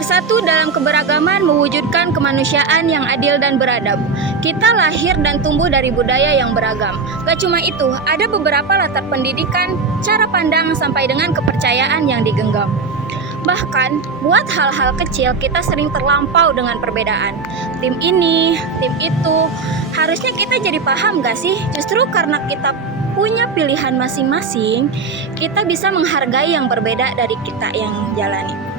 Bersatu dalam keberagaman mewujudkan kemanusiaan yang adil dan beradab. Kita lahir dan tumbuh dari budaya yang beragam. Gak cuma itu, ada beberapa latar pendidikan, cara pandang, sampai dengan kepercayaan yang digenggam. Bahkan, buat hal-hal kecil kita sering terlampau dengan perbedaan. Tim ini, tim itu, harusnya kita jadi paham gak sih? Justru karena kita punya pilihan masing-masing, kita bisa menghargai yang berbeda dari kita yang jalani.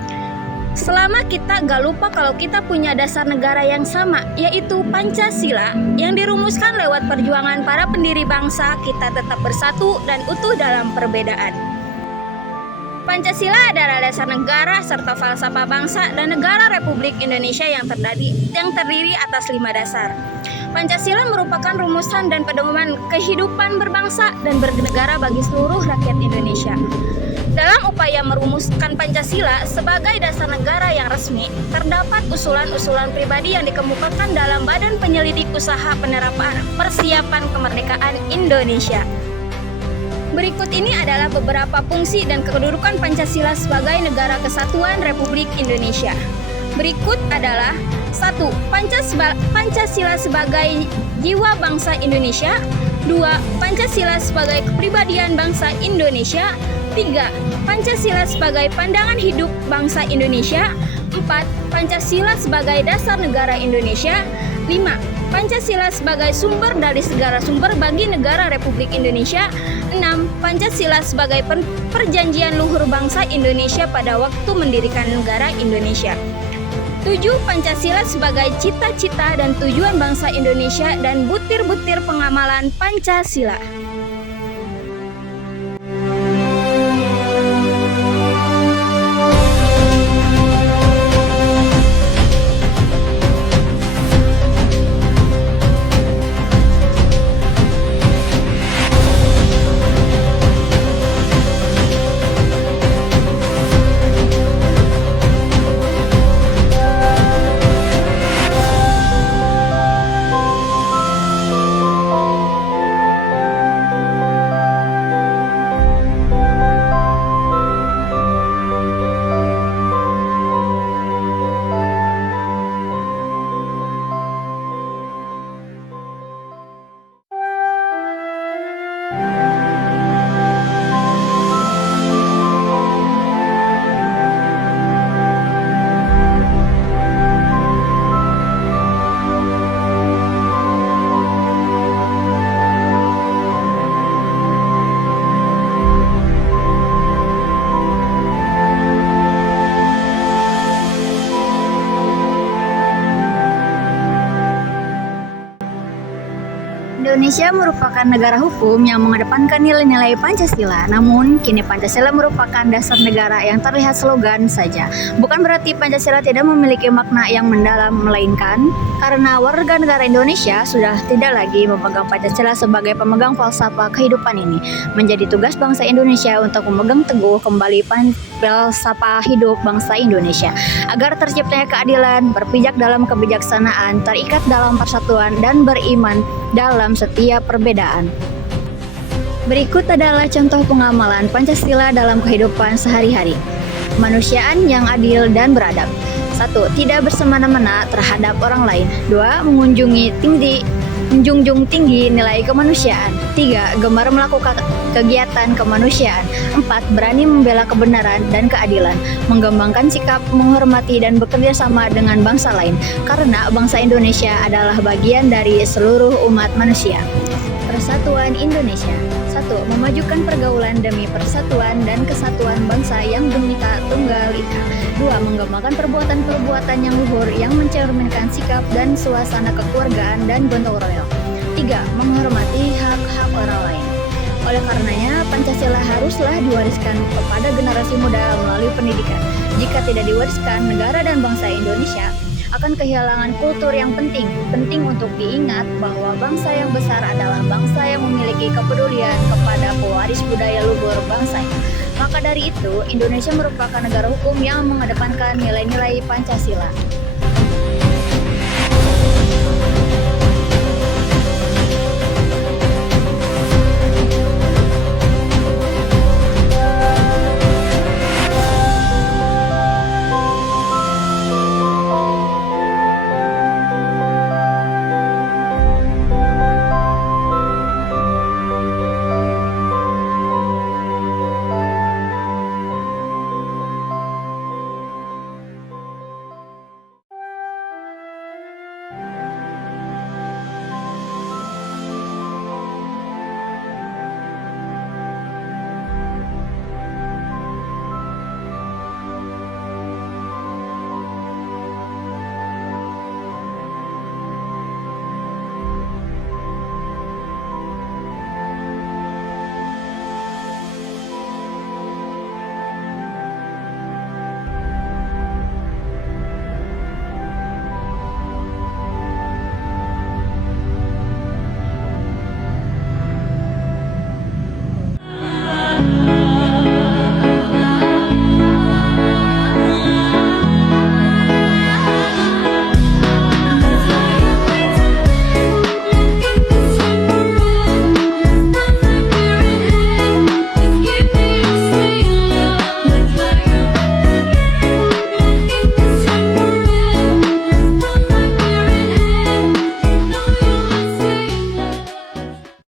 Selama kita gak lupa kalau kita punya dasar negara yang sama, yaitu Pancasila, yang dirumuskan lewat perjuangan para pendiri bangsa, kita tetap bersatu dan utuh dalam perbedaan. Pancasila adalah dasar negara serta falsafah bangsa dan negara Republik Indonesia yang terdiri atas 5 dasar. Pancasila merupakan rumusan dan pedoman kehidupan berbangsa dan bernegara bagi seluruh rakyat Indonesia. Dalam upaya merumuskan Pancasila sebagai dasar negara yang resmi, terdapat usulan-usulan pribadi yang dikemukakan dalam Badan Penyelidik Usaha Penerapan Persiapan Kemerdekaan Indonesia. Berikut ini adalah beberapa fungsi dan kedudukan Pancasila sebagai Negara Kesatuan Republik Indonesia. Berikut adalah 1. Pancasila sebagai jiwa bangsa Indonesia. 2. Pancasila sebagai kepribadian bangsa Indonesia. 3. Pancasila sebagai pandangan hidup bangsa Indonesia. 4. Pancasila sebagai dasar negara Indonesia. 5. Pancasila sebagai sumber dari segala sumber bagi negara Republik Indonesia. 6. Pancasila sebagai perjanjian luhur bangsa Indonesia pada waktu mendirikan negara Indonesia. 7. Pancasila sebagai cita-cita dan tujuan bangsa Indonesia dan butir-butir pengamalan Pancasila. Indonesia merupakan negara hukum yang mengedepankan nilai-nilai Pancasila. Namun, kini Pancasila merupakan dasar negara yang terlihat slogan saja. Bukan berarti Pancasila tidak memiliki makna yang mendalam, melainkan karena warga negara Indonesia sudah tidak lagi memegang Pancasila sebagai pemegang falsafah kehidupan ini. Menjadi tugas bangsa Indonesia untuk memegang teguh kembali falsafah hidup bangsa Indonesia agar terciptanya keadilan, berpijak dalam kebijaksanaan, terikat dalam persatuan, dan beriman dalam setiap perbedaan. Berikut adalah contoh pengamalan Pancasila dalam kehidupan sehari-hari. Kemanusiaan yang adil dan beradab. 1. Tidak bersemena-mena terhadap orang lain. 2. Menjunjung tinggi nilai kemanusiaan. 3. Gemar melakukan kegiatan kemanusiaan. 4. Berani membela kebenaran dan keadilan. Mengembangkan sikap menghormati dan bekerja sama dengan bangsa lain, karena bangsa Indonesia adalah bagian dari seluruh umat manusia. Persatuan Indonesia. 1. Memajukan pergaulan demi persatuan dan kesatuan bangsa yang Bhinneka Tunggal Ika. 2. Mengembangkan perbuatan-perbuatan yang luhur yang mencerminkan sikap dan suasana kekeluargaan dan gotong royong. 3. Menghormati hak-hak orang lain. Oleh karenanya, Pancasila haruslah diwariskan kepada generasi muda melalui pendidikan. Jika tidak diwariskan, negara dan bangsa Indonesia akan kehilangan kultur yang penting untuk diingat bahwa bangsa yang besar adalah bangsa yang memiliki kepedulian kepada pewaris budaya luhur bangsanya. Maka dari itu, Indonesia merupakan negara hukum yang mengedepankan nilai-nilai Pancasila.